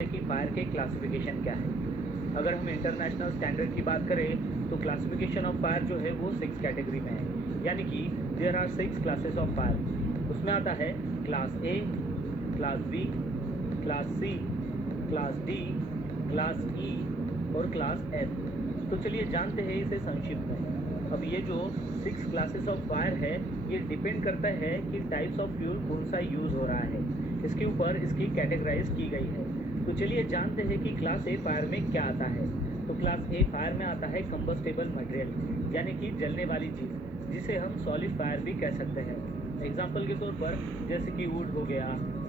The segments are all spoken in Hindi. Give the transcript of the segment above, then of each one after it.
कि फायर के क्लासिफिकेशन क्या है। अगर हम इंटरनेशनल स्टैंडर्ड की बात करें तो क्लासिफिकेशन ऑफ फायर जो है वो 6 कैटेगरी में है, यानी कि there are 6 classes of fire. उसमें आता है class A, class B, class C, class D, class E और क्लास एफ। तो चलिए जानते हैं इसे संक्षिप्त में। अब ये जो 6 क्लासेस ऑफ फायर है ये डिपेंड करता है कि टाइप्स ऑफ फ्यूल कौन सा यूज़ हो रहा है, इसके ऊपर इसकी कैटेगराइज की गई है। तो चलिए जानते हैं कि क्लास ए फायर में क्या आता है। तो क्लास ए फायर में आता है कंबस्टेबल मटेरियल, यानी कि जलने वाली चीज़, जिसे हम सॉलिड फायर भी कह सकते हैं। एग्जाम्पल के तौर पर जैसे कि वुड हो गया,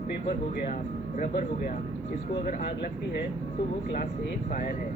पेपर हो गया, रबर हो गया, इसको अगर आग लगती है तो वो क्लास ए फायर है।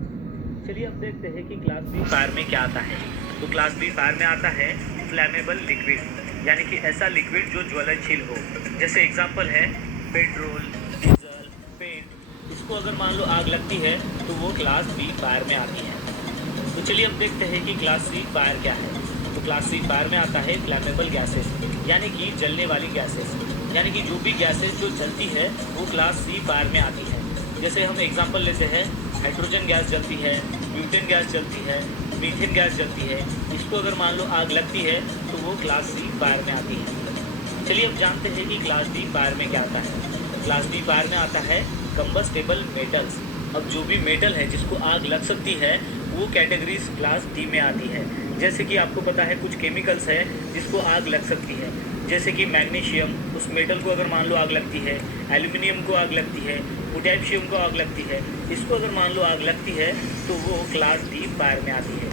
चलिए अब देखते हैं कि क्लास बी फायर में क्या आता है। तो क्लास बी फायर में आता है फ्लैमेबल लिक्विड, यानी कि ऐसा लिक्विड जो ज्वलनशील हो। जैसे एग्जाम्पल है पेट्रोल, डीजल, पेंट, इसको अगर मान लो आग लगती है तो वो क्लास बी फायर में आती है। तो चलिए अब देखते हैं कि क्लास सी फायर क्या है। तो क्लास सी फायर में आता है फ्लैमेबल गैसेस, यानी कि जलने वाली गैसेस, यानी कि जो भी गैसेस जो जलती है वो क्लास सी फायर में आती है। जैसे हम एग्जांपल लेते हैं, हाइड्रोजन गैस जलती है, ब्यूटेन गैस जलती है, मीथेन गैस जलती है, इसको अगर मान लो आग लगती है तो वो क्लास सी फायर में आती है। चलिए अब जानते हैं कि क्लास डी फायर में क्या आता है। क्लास डी फायर में आता है कंबस्टेबल मेटल्स। अब जो भी मेटल है जिसको आग लग सकती है वो कैटेगरीज क्लास डी में आती है। जैसे कि आपको पता है कुछ केमिकल्स है जिसको आग लग सकती है, जैसे कि मैग्नीशियम, उस मेटल को अगर मान लो आग लगती है, एल्यूमिनियम को आग लगती है, पोटेशियम को आग लगती है, इसको अगर मान लो आग लगती है तो वो क्लास डी फायर में आती है।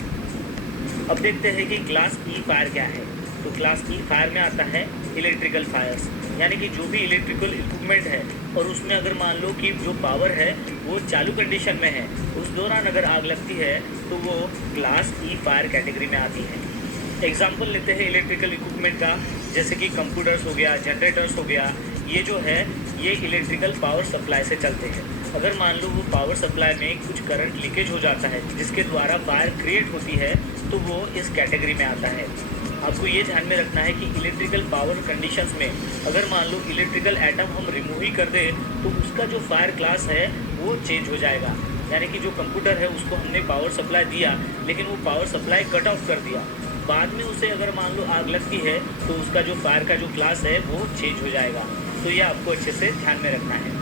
अब देखते हैं कि क्लास ई फायर क्या है। तो क्लास ई फायर में आता है इलेक्ट्रिकल फायर्स, यानी कि जो भी इलेक्ट्रिकल इक्विपमेंट है और उसमें अगर मान लो कि जो पावर है वो चालू कंडीशन में है, उस दौरान अगर आग लगती है तो वो क्लास ई फायर कैटेगरी में आती है। एग्जाम्पल लेते हैं इलेक्ट्रिकल इक्विपमेंट का, जैसे कि कंप्यूटर्स हो गया, जनरेटर्स हो गया, ये जो है ये इलेक्ट्रिकल पावर सप्लाई से चलते हैं। अगर मान लो वो पावर सप्लाई में कुछ करंट लीकेज हो जाता है जिसके द्वारा फायर क्रिएट होती है तो वो इस कैटेगरी में आता है। आपको ये ध्यान में रखना है कि इलेक्ट्रिकल पावर कंडीशंस में अगर मान लो इलेक्ट्रिकल एटम हम रिमूव ही कर दें तो उसका जो फायर क्लास है वो चेंज हो जाएगा। यानी कि जो कंप्यूटर है उसको हमने पावर सप्लाई दिया लेकिन वो पावर सप्लाई कट ऑफ कर दिया, बाद में उसे अगर मान लो आग लगती है तो उसका जो फायर का जो क्लास है वो चेंज हो जाएगा। तो ये आपको अच्छे से ध्यान में रखना है।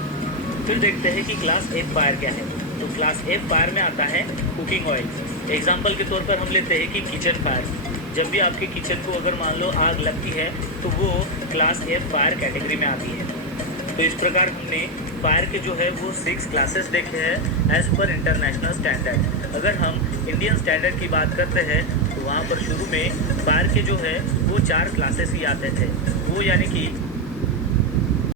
फिर देखते हैं कि क्लास एफ फायर क्या है। तो क्लास एफ फायर में आता है कुकिंग ऑयल। एग्जाम्पल के तौर पर हम लेते हैं कि किचन फायर। जब भी आपके किचन को अगर मान लो आग लगती है तो वो क्लास एफ फायर कैटेगरी में आती है। तो इस प्रकार हमने फायर के जो है वो 6 क्लासेस देखे हैं एज़ पर इंटरनेशनल स्टैंडर्ड। अगर हम इंडियन स्टैंडर्ड की बात करते हैं तो वहाँ पर शुरू में फायर के जो है वो 4 क्लासेस ही आते थे, वो यानी कि